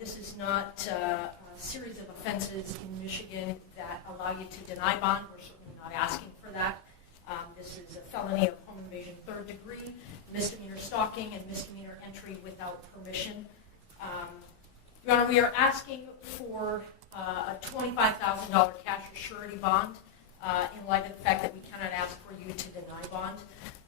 This is not a series of offenses in Michigan that allow you to deny bond. We're certainly not asking for that. This is a felony of home invasion third degree, misdemeanor stalking, and misdemeanor entry without permission. Your Honor, we are asking for a $25,000 cash or surety bond in light of the fact that we cannot ask for you to deny bond.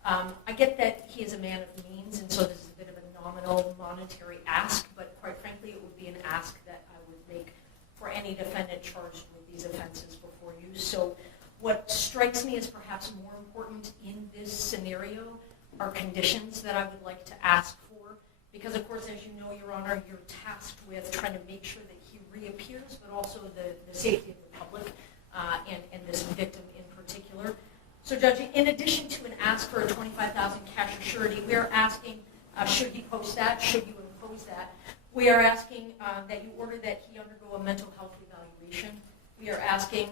I get that he is a man of means, and so this is a bit of a nominal monetary ask, but quite frankly, it would be an ask that I would make for any defendant charged with these offenses before you. So what strikes me as perhaps more important in this scenario are conditions that I would like to ask for, because of course, as you know, Your Honor, you're tasked with trying to make sure that he reappears, but also the safety of the public and this victim in particular. So Judge, in addition to an ask for a $25,000 cash or surety, we are asking, should he post that, should you impose that, we are asking that you order that he undergo a mental health evaluation. We are asking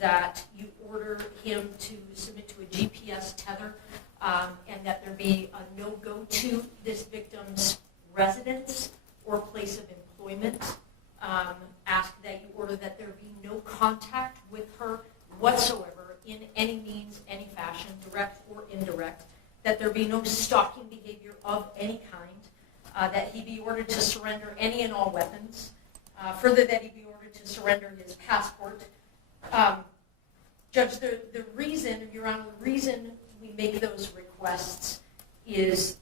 that you order him to submit to a GPS tether and that there be a no-go to this victim's residence or place of employment. Ask that you order that there be no contact with her whatsoever in any means, any fashion, direct or indirect, that there be no stalking behavior of any kind, that he be ordered to surrender any and all weapons, further that he be ordered to surrender his passport. Judge, the reason, Your Honor, the reason we make those requests is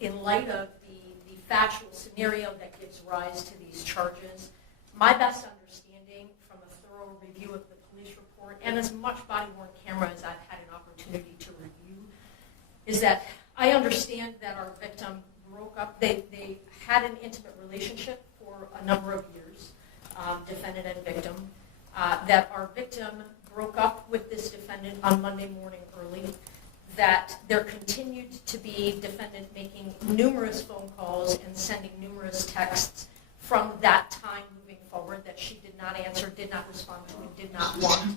in light of the factual scenario that gives rise to these charges. My best understanding from a thorough review of the police report and as much body-worn camera as I've had an opportunity to review is that I understand that our victim broke up. They had an intimate relationship for a number of years, defendant and victim, that our victim broke up with this defendant on Monday morning early, that there continued to be defendant making numerous phone calls and sending numerous texts from that time moving forward that she did not answer, did not respond to, and did not want.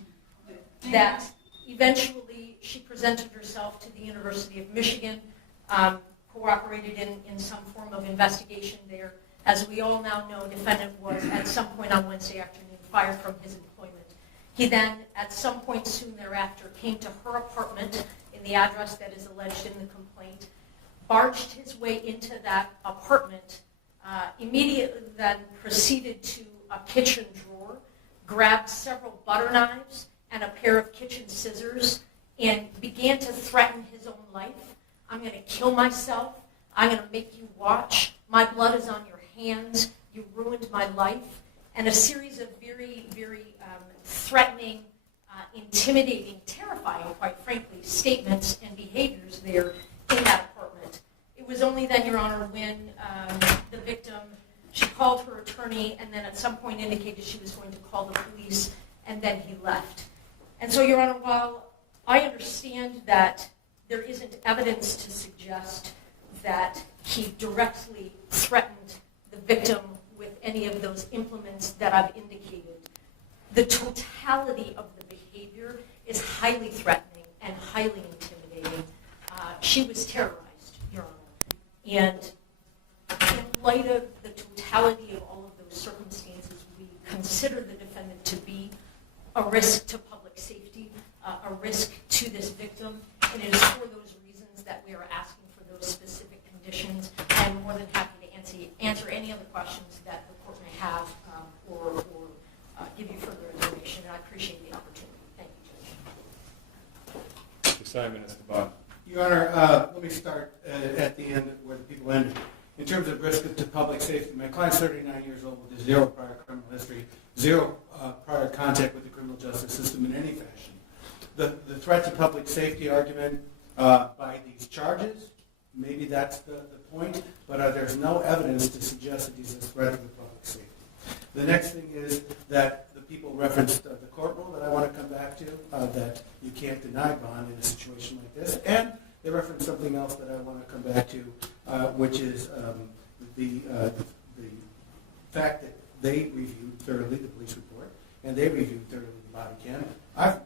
That eventually she presented herself to the University of Michigan, cooperated in some form of investigation there. As we all now know, defendant was at some point on Wednesday afternoon fired from his employment. He then, at some point soon thereafter, came to her apartment in the address that is alleged in the complaint, barged his way into that apartment, immediately then proceeded to a kitchen drawer, grabbed several butter knives and a pair of kitchen scissors, and began to threaten his own life. I'm going to kill myself. I'm going to make you watch. My blood is on your hands. You ruined my life. And a series of very, very threatening, intimidating, terrifying, quite frankly, statements and behaviors there in that apartment. It was only then, Your Honor, when the victim, she called her attorney and then at some point indicated she was going to call the police, and then he left. And so, Your Honor, while I understand that there isn't evidence to suggest that he directly threatened the victim with any of those implements that I've indicated, the totality of the behavior is highly threatening and highly intimidating. She was terrorized, Your Honor. And in light of the totality of all of those circumstances, we consider the defendant to be a risk to public safety, a risk to this victim, and it is for those reasons that we are asking for those specific conditions. I'm more than happy to answer any other questions that the court may have or give you further information, and I appreciate the opportunity. Thank you, Judge. Assignment is the bond. Your Honor, let me start at the end where the people ended. In terms of risk to public safety, my client's 39 years old with zero prior criminal history, zero prior contact with the criminal justice system in any fashion. The threat to public safety argument by these charges, maybe that's the point, but there's no evidence to suggest that he's a threat to the public safety. The next thing is that the people referenced the court rule that I want to come back to, that you can't deny bond in a situation like this, and they referenced something else that I want to come back to, which is the fact that they reviewed thoroughly the police report, and they reviewed thoroughly the body cam. I've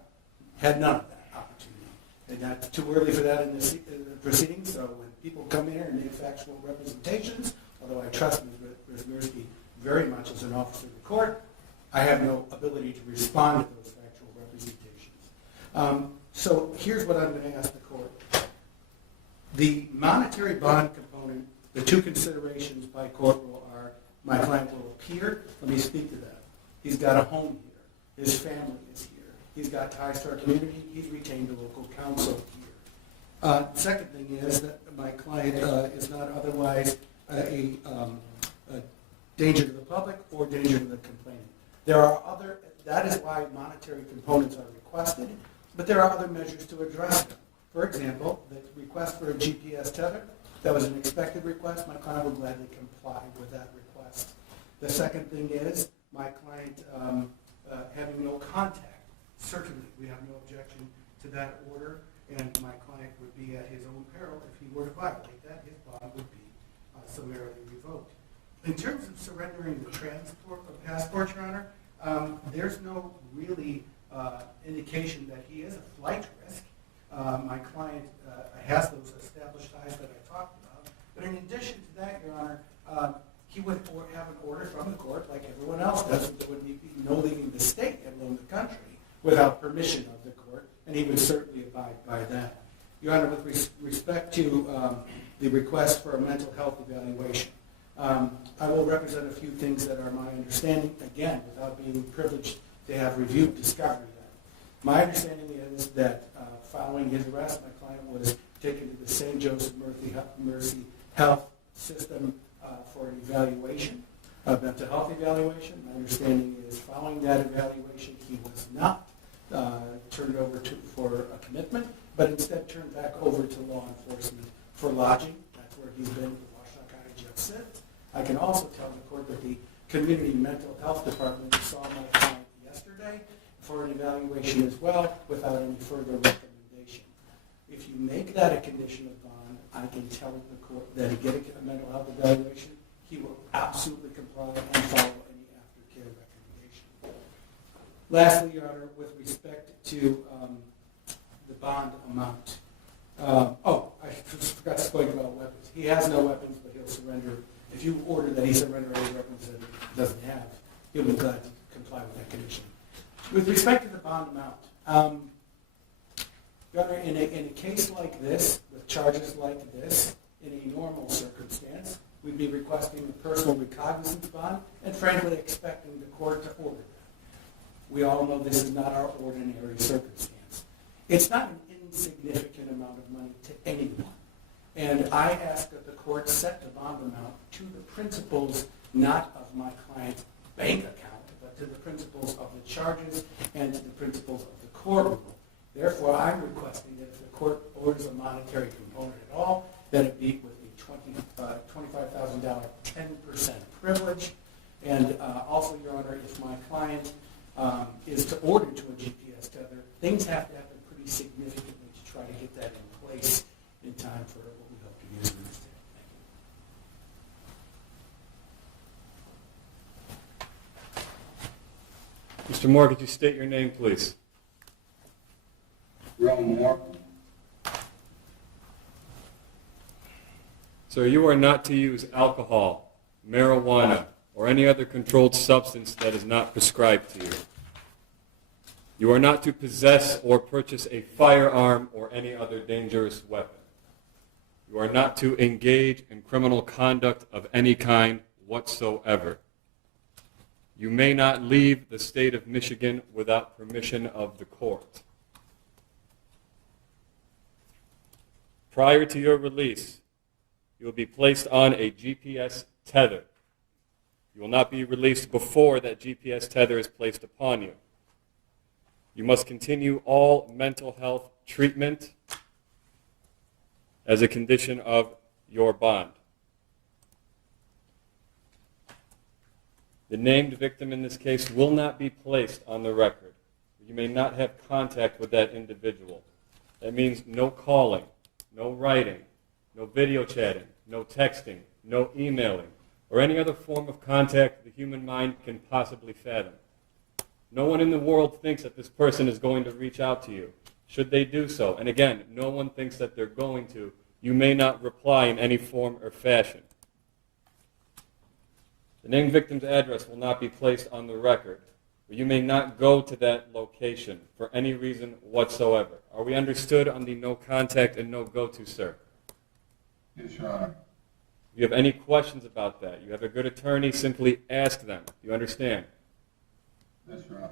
had none of that opportunity. And that's too early for that in the proceedings, so when people come here and make factual representations, although I trust Ms. Mirsky very much as an officer of the court, I have no ability to respond to those factual representations. So here's what I'm going to ask the court. The monetary bond component, the two considerations by court rule are, my client will appear. Let me speak to that. He's got a home here. His family is here. He's got ties to our community. He's retained a local counsel here. Second thing is that my client is not otherwise a danger to the public or danger to the complainant. That is why monetary components are requested, but there are other measures to address them. For example, the request for a GPS tether, that was an expected request. My client will gladly comply with that request. The second thing is my client having no contact. Certainly, we have no objection to that order, and my client would be at his own peril if he were to violate that. His bond would be summarily revoked. In terms of surrendering the passport, Your Honor, there's no really indication that he is a flight risk. My client has those established ties that I talked about. But in addition to that, Your Honor, he would have an order from the court, like everyone else does. There would be no leaving the state, let alone the country, without permission of the court, and he would certainly abide by that. Your Honor, with respect to the request for a mental health evaluation, I will represent a few things that are my understanding, again, without being privileged to have reviewed discovery that. My understanding is that following his arrest, my client was taken to the St. Joseph Mercy Health System for an evaluation, a mental health evaluation. My understanding is following that evaluation, he was not turned over for a commitment, but instead turned back over to law enforcement for lodging. That's where he's been, the Washington County Jail since. I can also tell the court that the Community Mental Health Department saw my client yesterday for an evaluation as well, without any further recommendation. If you make that a condition of bond, I can tell the court that he get a mental health evaluation, he will absolutely comply and follow any aftercare recommendation. Lastly, Your Honor, with respect to the bond amount. I forgot to speak about weapons. He has no weapons, but he'll surrender. If you order that he surrender any weapons that he doesn't have, he'll be glad to comply with that condition. With respect to the bond amount, Your Honor, in a case like this, with charges like this, in a normal circumstance, we'd be requesting a personal recognizance bond and frankly expecting the court to order that. We all know this is not our ordinary circumstance. It's not an insignificant amount of money to anyone. And I ask that the court set the bond amount to the principles not of my client's bank account, but to the principles of the charges and to the principles of the court rule. Therefore, I'm requesting that if the court orders a monetary component at all, that it be with a $25,000 10% privilege. And also, Your Honor, if my client is to order to a GPS tether, things have to happen pretty significantly to try to get that in place in time for what we hope to use in this day. Thank Mr. Moore, could you state your name, please? Sherrone Moore. Sir, you are not to use alcohol, marijuana, or any other controlled substance that is not prescribed to you. You are not to possess or purchase a firearm or any other dangerous weapon. You are not to engage in criminal conduct of any kind whatsoever. You may not leave the state of Michigan without permission of the court. Prior to your release, you will be placed on a GPS tether. You will not be released before that GPS tether is placed upon you. You must continue all mental health treatment as a condition of your bond. The named victim in this case will not be placed on the record. You may not have contact with that individual. That means no calling, no writing, no video chatting, no texting, no emailing, or any other form of contact the human mind can possibly fathom. No one in the world thinks that this person is going to reach out to you. Should they do so, and again, no one thinks that they're going to, you may not reply in any form or fashion. The named victim's address will not be placed on the record, but you may not go to that location for any reason whatsoever. Are we understood on the no contact and no go-to, sir? Yes, Your Honor. If you have any questions about that, you have a good attorney, simply ask them. Do you understand? Yes, Your Honor.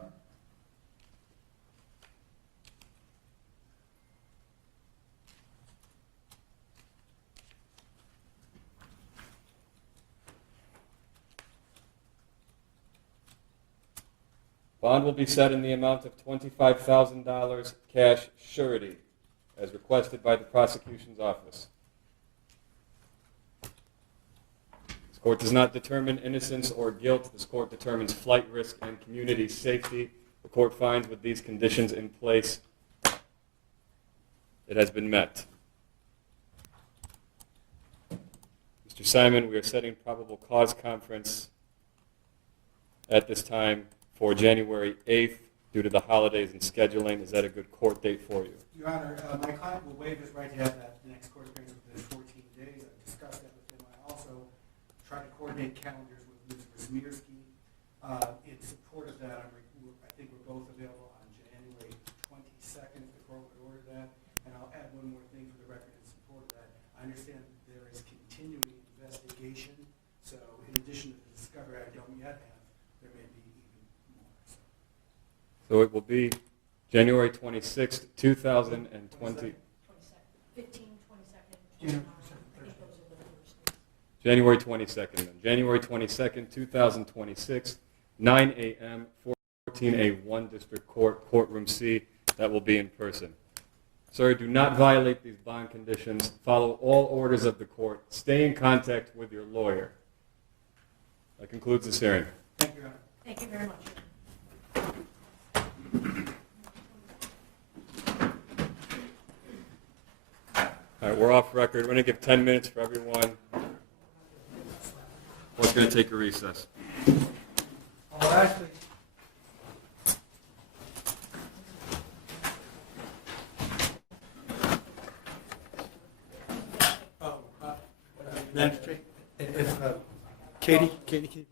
Bond will be set in the amount of $25,000 cash surety, as requested by the prosecution's office. This court does not determine innocence or guilt. This court determines flight risk and community safety. The court finds with these conditions in place, it has been met. Mr. Simon, we are setting probable cause conference at this time for January 8th due to the holidays and scheduling. Is that a good court date for you? Your Honor, my client will waive his right to have that next court appearance within 14 days. I've discussed that with him. I also tried to coordinate calendars with Ms. Wismierski. In support of that, I think we're both available on January 22nd, if the court would order that. And I'll add one more thing for the record in support of that. I understand there is continuing investigation, so in addition to the discovery I don't yet have, there may be even more. So it will be January 26th, 2020. 22nd. 15, 22nd. January 22nd, then. January 22nd, 2026, 9 a.m., 14A1 District Court, Courtroom C. That will be in person. Sir, do not violate these bond conditions. Follow all orders of the court. Stay in contact with your lawyer. That concludes this hearing. Thank you, Your Honor. Thank you very much. All right, we're off record. We're going to give 10 minutes for everyone. We're going to take a recess. Oh, actually. Magistrate, if Katie.